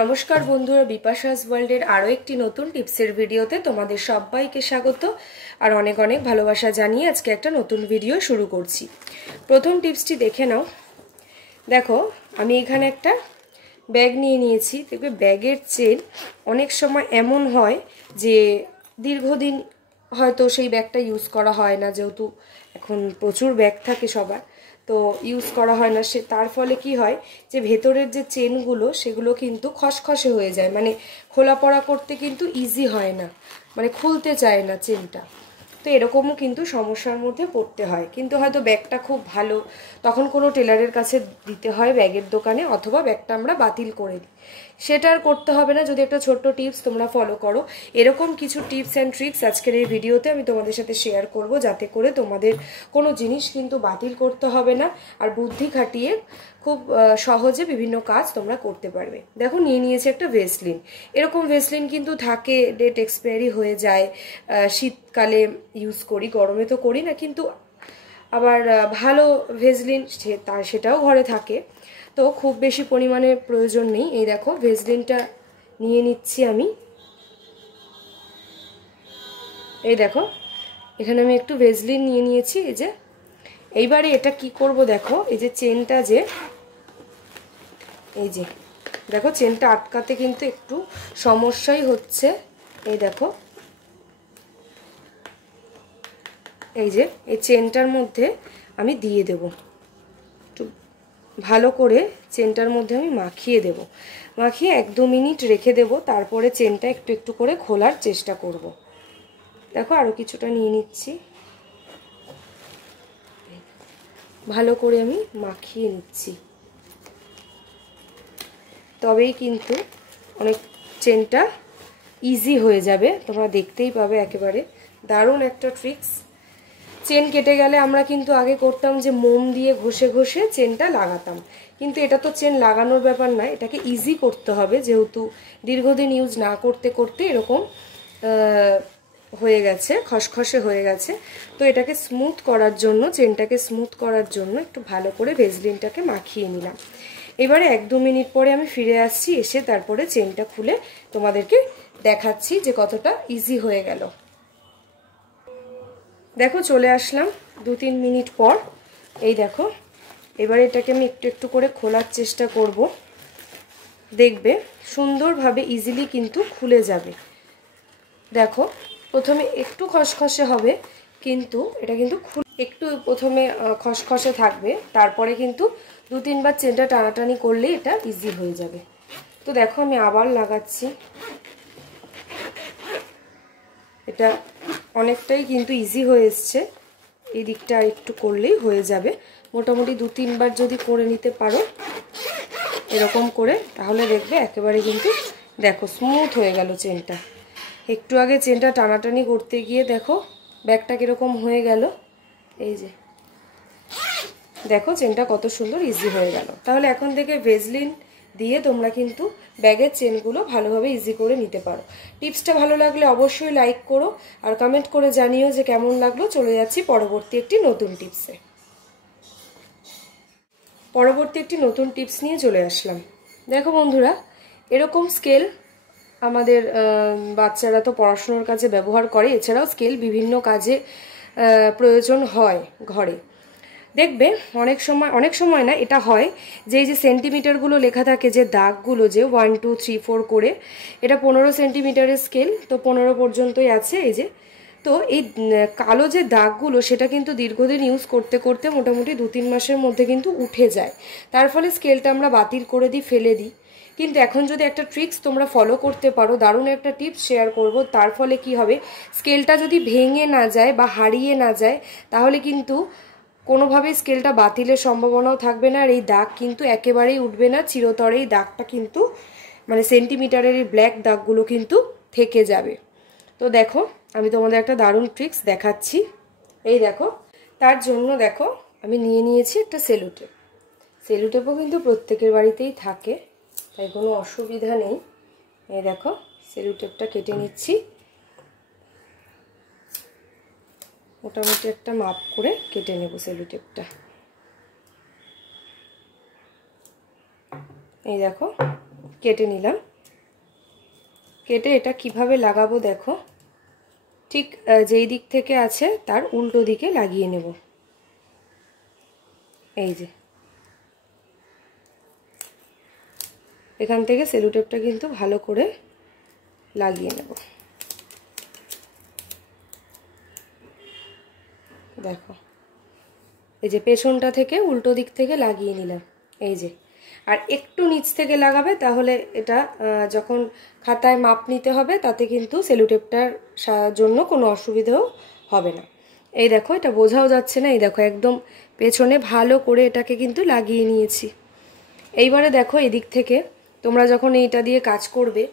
নমস্কার বন্ধুরা, বিপাশাস ওয়ার্ল্ডের আরও একটি নতুন টিপসের ভিডিওতে তোমাদের সবাইকে স্বাগত আর অনেক অনেক ভালোবাসা জানিয়ে আজকে একটা নতুন ভিডিও শুরু করছি। প্রথম টিপসটি দেখে নাও। দেখো, আমি এখানে একটা ব্যাগ নিয়ে নিয়েছি। দেখবে ব্যাগের চেন অনেক সময় এমন হয় যে দীর্ঘদিন হয়তো সেই ব্যাগটা ইউজ করা হয় না, যেহেতু এখন প্রচুর ব্যাগ থাকে সবার, তো ইউজ করা হয় না। তার ফলে কি হয় যে ভেতরের যে চেনগুলো সেগুলো কিন্তু খসখসে হয়ে যায়, মানে খোলা পড়া করতে কিন্তু ইজি হয় না, মানে খুলতে চায় না চেনটা। তো এরকমও কিন্তু সমস্যার মধ্যে পড়তে হয়। কিন্তু হয়তো ব্যাগটা খুব ভালো, তখন কোনো টেলারের কাছে দিতে হয় ব্যাগের দোকানে, অথবা ব্যাগটা আমরা বাতিল করে দিই। সেটা আর করতে হবে না যদি একটা ছোট্ট টিপস তোমরা ফলো করো। এরকম কিছু টিপস অ্যান্ড ট্রিক্স আজকের এই ভিডিওতে আমি তোমাদের সাথে শেয়ার করব, যাতে করে তোমাদের কোনো জিনিস কিন্তু বাতিল করতে হবে না, আর বুদ্ধি খাটিয়ে খুব সহজে বিভিন্ন কাজ তোমরা করতে পারবে। দেখো, নিয়ে নিয়েছে একটা ভেসলিন। এরকম ভেসলিন কিন্তু থাকে, ডেট এক্সপায়ারি হয়ে যায়, শীতকালে ইউজ করি, গরমে তো করি না, কিন্তু আবার ভালো ভেসলিন সেটাও ঘরে থাকে, তো খুব বেশি পরিমাণে প্রয়োজন নেই। এই দেখো, ভেসলিনটা নিয়ে নিচ্ছি আমি। এই দেখো, এখানে আমি একটু ভেসলিন নিয়ে নিয়েছি। এই যে এইবারে এটা কি করব, দেখো এই যে চেনটা, যে এই যে দেখো চেনটা আটকাতে কিন্তু একটু সমস্যাই হচ্ছে। এই দেখো, এই যে এই চেনটার মধ্যে আমি দিয়ে দেব, একটু ভালো করে চেনটার মধ্যে আমি মাখিয়ে দেব। মাখিয়ে 1-2 মিনিট রেখে দেব, তারপরে চেনটা একটু একটু করে খোলার চেষ্টা করব। দেখো, আরও কিছুটা নিয়ে নিচ্ছি, ভালো করে আমি মাখিয়ে নিচ্ছি, তবেই কিন্তু অনেক চেনটা ইজি হয়ে যাবে। তোমরা দেখতেই পাবে, একেবারে দারুণ একটা ট্রিক্স। চেন কেটে গেলে আমরা কিন্তু আগে করতাম যে মোম দিয়ে ঘষে ঘষে চেনটা লাগাতাম, কিন্তু এটা তো চেন লাগানোর ব্যাপার না, এটাকে ইজি করতে হবে, যেহেতু দীর্ঘদিন ইউজ না করতে করতে এরকম হয়ে গেছে, খসখসে হয়ে গেছে। তো এটাকে স্মুথ করার জন্য, চেনটাকে স্মুথ করার জন্য একটু ভালো করে ভেসলিনটাকে মাখিয়ে নিলাম। এবারে 1-2 মিনিট পরে আমি ফিরে আসছি, এসে তারপরে চেনটা খুলে তোমাদেরকে দেখাচ্ছি যে কতটা ইজি হয়ে গেল। দেখো, চলে আসলাম 2-3 মিনিট পর। এই দেখো, এবারে এটাকে আমি একটু একটু করে খোলার চেষ্টা করব। দেখবে সুন্দরভাবে ইজিলি কিন্তু খুলে যাবে। দেখো, প্রথমে একটু খসখসে হবে, কিন্তু এটা কিন্তু একটু প্রথমে খসখসে থাকবে, তারপরে কিন্তু 2-3 বার চেনটা টানাটানি করলেই এটা ইজি হয়ে যাবে। তো দেখো, আমি আবার লাগাচ্ছি। এটা অনেকটাই কিন্তু ইজি হয়ে এসছে। এই দিকটা আর একটু করলেই হয়ে যাবে। মোটামুটি 2-3 বার যদি করে নিতে পারো এরকম করে, তাহলে দেখবে একেবারে কিন্তু দেখো স্মুথ হয়ে গেল চেনটা। একটু আগে চেনটা টানাটানি করতে গিয়ে দেখো ব্যাগটা কীরকম হয়ে গেল। এই যে দেখো, চেনটা কত সুন্দর ইজি হয়ে গেল। তাহলে এখন থেকে ভেসলিন দিয়ে তোমরা কিন্তু ব্যাগের চেনগুলো ভালোভাবে ইজি করে নিতে পারো। টিপসটা ভালো লাগলে অবশ্যই লাইক করো, আর কমেন্ট করে জানিও যে কেমন লাগলো। চলে যাচ্ছি পরবর্তী একটি নতুন টিপসে। পরবর্তী একটি নতুন টিপস নিয়ে চলে আসলাম। দেখো বন্ধুরা, এরকম স্কেল আমাদের বাচ্চারা তো পড়াশোনার কাজে ব্যবহার করে, এছাড়াও স্কেল বিভিন্ন কাজে প্রয়োজন হয় ঘরে। দেখবে অনেক সময় না এটা হয় যে এই যে সেন্টিমিটারগুলো লেখা থাকে, যে দাগগুলো, যে 1 2 3 4 করে, এটা 15 সেন্টিমিটারের স্কেল, তো 15 পর্যন্তই আছে। এই যে, তো এই কালো যে দাগগুলো সেটা কিন্তু দীর্ঘদিন ইউজ করতে করতে মোটামুটি 2-3 মাসের মধ্যে কিন্তু উঠে যায়। তার ফলে স্কেলটা আমরা বাতিল করে দিই, ফেলে দিই। কিন্তু এখন যদি একটা ট্রিক্স তোমরা ফলো করতে পারো, দারুণ একটা টিপস শেয়ার করব, তার ফলে কি হবে, স্কেলটা যদি ভেঙে না যায় বা হারিয়ে না যায়, তাহলে কিন্তু কোনোভাবেই স্কেলটা বাতিলের সম্ভাবনাও থাকবে না, আর এই দাগ কিন্তু একেবারেই উঠবে না। চিরতরে এই দাগটা কিন্তু, মানে সেন্টিমিটারের এই ব্ল্যাক দাগগুলো কিন্তু থেকে যাবে। তো দেখো, আমি তোমাদের একটা দারুণ ট্রিক্স দেখাচ্ছি। এই দেখো, তার জন্য দেখো আমি নিয়ে নিয়েছি একটা সেলোটেপ। সেলোটেপও কিন্তু প্রত্যেকের বাড়িতেই থাকে, তাই কোনো অসুবিধা নেই। এই দেখো, সেলোটেপটা কেটে নিচ্ছি, মোটামুটি একটা মাপ করে কেটে নেব সেলোটেপটা। এই দেখো, কেটে নিলাম। কেটে এটা কিভাবে লাগাবো দেখো, ঠিক যেই দিক থেকে আছে তার উল্টো দিকে লাগিয়ে নেব। এই যে এখান থেকে সেলো টেপটা কিন্তু ভালো করে লাগিয়ে নেব। দেখো এই যে পেছনটা থেকে উল্টো দিক থেকে লাগিয়ে নিলাম। এই যে আর একটু নিচ থেকে লাগাবে, তাহলে এটা যখন খাতায় মাপ নিতে হবে তাতে কিন্তু সেলো টেপটার জন্য কোনো অসুবিধাও হবে না। এই দেখো এটা বোঝাও যাচ্ছে না, এই দেখো একদম পেছনে ভালো করে এটাকে কিন্তু লাগিয়ে নিয়েছি। এইবারে দেখো এদিক থেকে তোমরা যখন এইটা দিয়ে কাজ করবে,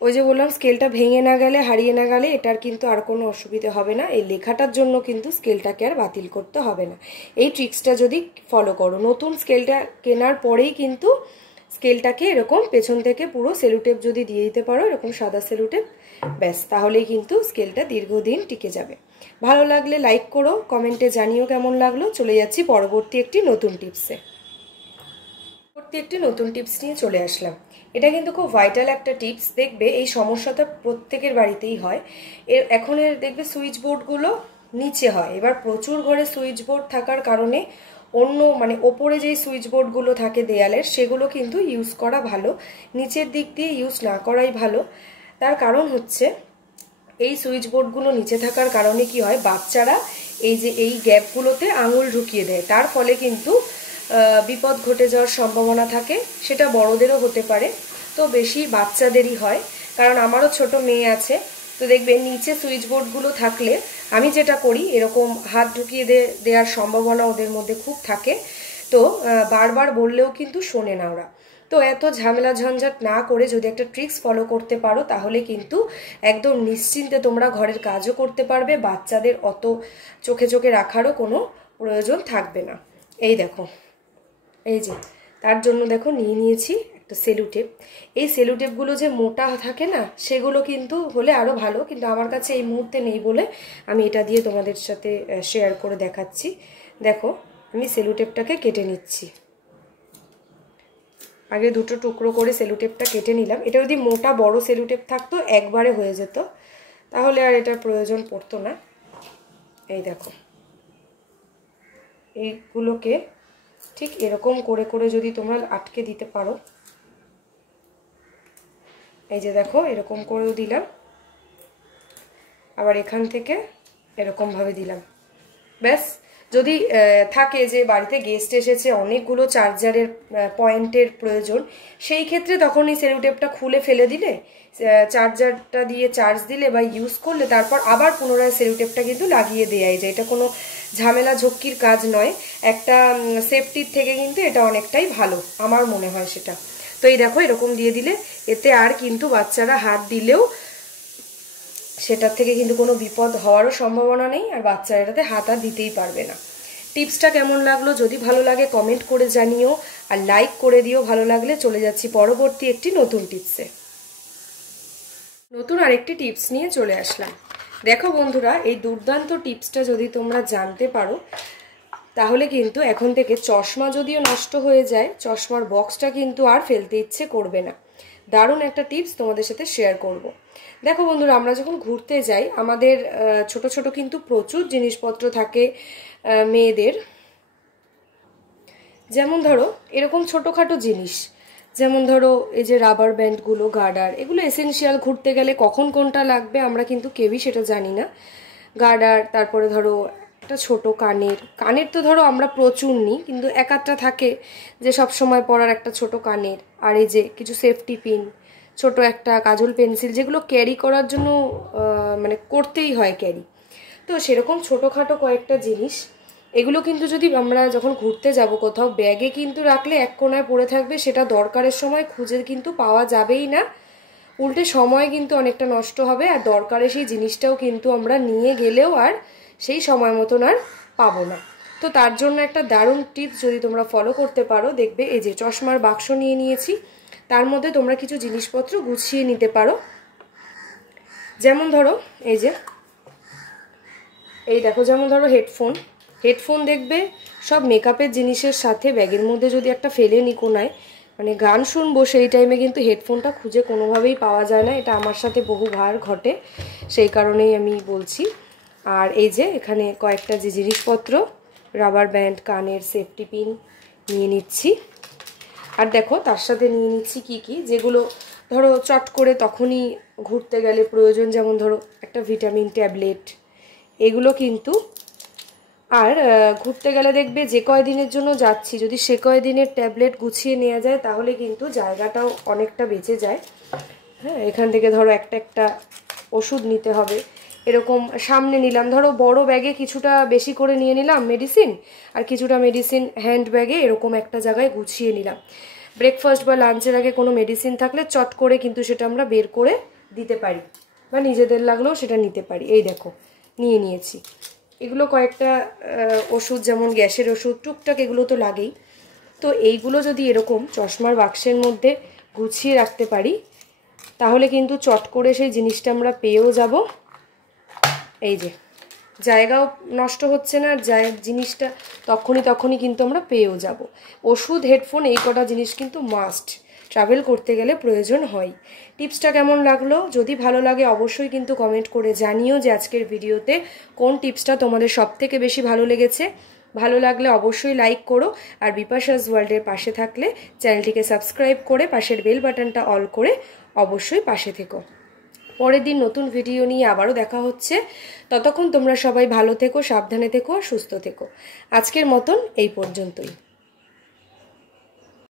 ওই যে বললাম স্কেলটা ভেঙে না গেলে, হারিয়ে না গেলে এটার কিন্তু আর কোনো অসুবিধা হবে না। এই লেখাটার জন্য কিন্তু স্কেলটাকে আর বাতিল করতে হবে না, এই ট্রিক্সটা যদি ফলো করো। নতুন স্কেলটা কেনার পরেই কিন্তু স্কেলটাকে এরকম পেছন থেকে পুরো সেলো টেপ যদি দিয়ে দিতে পারো, এরকম সাদা সেলো টেপ, ব্যাস তাহলেই কিন্তু স্কেলটা দীর্ঘদিন টিকে যাবে। ভালো লাগলে লাইক করো, কমেন্টে জানিও কেমন লাগলো। চলে যাচ্ছি পরবর্তী একটি নতুন টিপসে। একটি নতুন টিপস নিয়ে চলে আসলাম। এটা কিন্তু খুব ভাইটাল একটা টিপস। দেখবে এই সমস্যাটা প্রত্যেকের বাড়িতেই হয়। এখন দেখবে সুইচ বোর্ডগুলো নিচে হয়। এবার প্রচুর ঘরে সুইচ বোর্ড থাকার কারণে অন্য মানে ওপরে যেই সুইচ বোর্ডগুলো থাকে দেয়ালের, সেগুলো কিন্তু ইউজ করা ভালো, নিচের দিক দিয়ে ইউজ না করাই ভালো। তার কারণ হচ্ছে এই সুইচ বোর্ডগুলো নিচে থাকার কারণে কি হয়, বাচ্চারা এই যে এই গ্যাপগুলোতে আঙুল ঢুকিয়ে দেয়, তার ফলে কিন্তু বিপদ ঘটে যাওয়ার সম্ভাবনা থাকে। সেটা বড়দেরও হতে পারে, তো বেশি বাচ্চাদেরই হয়। কারণ আমারও ছোট মেয়ে আছে, তো দেখবে নিচে সুইচ বোর্ডগুলো থাকলে আমি যেটা করি, এরকম হাত ঢুকিয়ে দেওয়ার সম্ভাবনা ওদের মধ্যে খুব থাকে। তো বারবার বললেও কিন্তু শোনে না ওরা। তো এত ঝামেলা ঝঞ্ঝাট না করে যদি একটা ট্রিক্স ফলো করতে পারো, তাহলে কিন্তু একদম নিশ্চিন্তে তোমরা ঘরের কাজও করতে পারবে, বাচ্চাদের অত চোখে চোখে রাখারও কোনো প্রয়োজন থাকবে না। এই দেখো, এই যে তার জন্য দেখো নিয়ে নিয়েছি একটা সেলো টেপ। এই সেলো টেপগুলো যে মোটা থাকে না, সেগুলো কিন্তু হলে আরও ভালো, কিন্তু আমার কাছে এই মুহূর্তে নেই বলে আমি এটা দিয়ে তোমাদের সাথে শেয়ার করে দেখাচ্ছি। দেখো আমি সেলো টেপটাকে কেটে নিচ্ছি। আগে দুটো টুকরো করে সেলো টেপটা কেটে নিলাম। এটা যদি মোটা বড় সেলো টেপ থাকতো একবারে হয়ে যেত, তাহলে আর এটার প্রয়োজন পড়তো না। এই দেখো এইগুলোকে ঠিক এরকম করে করে যদি তোমরা আটকে দিতে পারো, এই যে দেখো এরকম করেও দিলাম, আবার এখান থেকে এরকমভাবে দিলাম, ব্যাস। যদি থাকে যে বাড়িতে গেস্ট এসেছে, অনেকগুলো চার্জারের পয়েন্টের প্রয়োজন, সেই ক্ষেত্রে তখন এই সেলো টেপটা খুলে ফেলে দিলে, চার্জারটা দিয়ে চার্জ দিলে বা ইউজ করলে তারপর আবার পুনরায় সেলো টেপটা কিন্তু লাগিয়ে দেওয়াই যায়। এটা কোনো ঝামেলা ঝক্কির কাজ নয়, একটা সেফটির থেকে কিন্তু এটা অনেকটাই ভালো আমার মনে হয় সেটা। তো এই দেখো এরকম দিয়ে দিলে এতে আর কিন্তু বাচ্চারা হাত দিলেও সেটার থেকে কিন্তু কোনো বিপদ হওয়ারও সম্ভাবনা নেই, আর বাচ্চারা এটাতে হাত আর দিতেই পারবে না। টিপসটা কেমন লাগলো যদি ভালো লাগে কমেন্ট করে জানিও, আর লাইক করে দিও ভালো লাগলে। চলে যাচ্ছি পরবর্তী একটি নতুন টিপসে। নতুন আরেকটি টিপস নিয়ে চলে আসলাম। দেখো বন্ধুরা, এই দুর্দান্ত টিপসটা যদি তোমরা জানতে পারো, তাহলে কিন্তু এখন থেকে চশমা যদিও নষ্ট হয়ে যায়, চশমার বক্সটা কিন্তু আর ফেলতে ইচ্ছে করবে না। দারুণ একটা টিপস তোমাদের সাথে শেয়ার করব। দেখো বন্ধুরা, আমরা যখন ঘুরতে যাই আমাদের ছোট ছোট কিন্তু প্রচুর জিনিসপত্র থাকে মেয়েদের। যেমন ধরো এরকম ছোটোখাটো জিনিস, যেমন ধরো এই যে রাবার ব্যান্ডগুলো, গার্ডার, এগুলো এসেনশিয়াল। ঘুরতে গেলে কখন কোনটা লাগবে আমরা কিন্তু কেউই সেটা জানি না। গার্ডার, তারপরে ধরো একটা ছোট কানের তো ধরো আমরা প্রচুর নিই, কিন্তু এক একটা থাকে যে সব সময় পরার একটা ছোট কানের। আর এই যে কিছু সেফটি পিন, ছোট একটা কাজল পেন্সিল, যেগুলো ক্যারি করার জন্য মানে করতেই হয় ক্যারি। তো সেরকম ছোটোখাটো কয়েকটা জিনিস, এগুলো কিন্তু যদি আমরা যখন ঘুরতে যাব কোথাও, ব্যাগে কিন্তু রাখলে এক কোণায় পড়ে থাকবে, সেটা দরকারের সময় খুঁজে কিন্তু পাওয়া যাবেই না, উল্টে সময় কিন্তু অনেকটা নষ্ট হবে, আর দরকারে সেই জিনিসটাও কিন্তু আমরা নিয়ে গেলেও আর সেই সময় মতন আর পাবো না। তো তার জন্য একটা দারুণ টিপস যদি তোমরা ফলো করতে পারো, দেখবে এই যে চশমার বাক্স নিয়ে নিয়েছি, তার মধ্যে তোমরা কিছু জিনিসপত্র গুছিয়ে নিতে পারো। যেমন ধরো এই যে এই দেখো, যেমন ধরো হেডফোন দেখবে সব মেকআপের জিনিসের সাথে ব্যাগের মধ্যে যদি একটা ফেলে নি কোনায়, মানে গান শুনবো সেই টাইমে কিন্তু হেডফোনটা খুঁজে কোনোভাবেই পাওয়া যায় না, এটা আমার সাথে বহুবার ঘটে, সেই কারণেই আমি বলছি। আর এই যে এখানে কয়েকটা যে জিনিসপত্র, রাবার ব্যান্ড, কানের সেফটি পিন নিয়ে নিচ্ছি। আর দেখো তার সাথে নিয়ে নিচ্ছি কি কি, যেগুলো ধরো চট করে তখনই ঘুরতে গেলে প্রয়োজন, যেমন ধরো একটা ভিটামিন ট্যাবলেট, এগুলো কিন্তু। আর ঘুরতে গেলে দেখবে যে কয়দিনের জন্য যাচ্ছি, যদি সে কয়দিনের ট্যাবলেট গুছিয়ে নেওয়া যায় তাহলে কিন্তু জায়গাটাও অনেকটা বেঁচে যায়। হ্যাঁ, এখান থেকে ধরো একটা একটা ওষুধ নিতে হবে, এরকম সামনে নিলাম, ধরো বড় ব্যাগে কিছুটা বেশি করে নিয়ে নিলাম মেডিসিন, আর কিছুটা মেডিসিন হ্যান্ড ব্যাগে এরকম একটা জায়গায় গুছিয়ে নিলাম। ব্রেকফাস্ট বা লাঞ্চের আগে কোনো মেডিসিন থাকলে চট করে কিন্তু সেটা আমরা বের করে দিতে পারি, বা নিজেদের লাগলেও সেটা নিতে পারি। এই দেখো নিয়ে নিয়েছি। এগুলো কয়েকটা ওষুধ, যেমন গ্যাসের ওষুধ টুকটাক, এগুলো তো লাগেই। তো এইগুলো যদি এরকম চশমার বাক্সের মধ্যে গুছিয়ে রাখতে পারি তাহলে কিন্তু চট করে সেই জিনিসটা আমরা পেয়েও যাব। এই যে জায়গাও নষ্ট হচ্ছে না, জিনিসটা তখনই কিন্তু আমরা পেয়েও যাব। ওষুধ, হেডফোন, এই কটা জিনিস কিন্তু মাস্ট ট্রাভেল করতে গেলে প্রয়োজন হয়। টিপসটা কেমন লাগলো? যদি ভালো লাগে অবশ্যই কিন্তু কমেন্ট করে জানিও যে আজকের ভিডিওতে কোন টিপসটা তোমাদের সবথেকে বেশি ভালো লেগেছে। ভালো লাগলে অবশ্যই লাইক করো, আর বিপাশাস ওয়ার্ল্ডের পাশে থাকলে চ্যানেলটিকে সাবস্ক্রাইব করে পাশের বেল বাটনটা অল করে অবশ্যই পাশে থেকো। পরের দিন নতুন ভিডিও নিয়ে আবারও দেখা হচ্ছে। ততক্ষণ তোমরা সবাই ভালো থেকো, সাবধানে থেকো আর সুস্থ থেকো। আজকের মতন এই পর্যন্তই।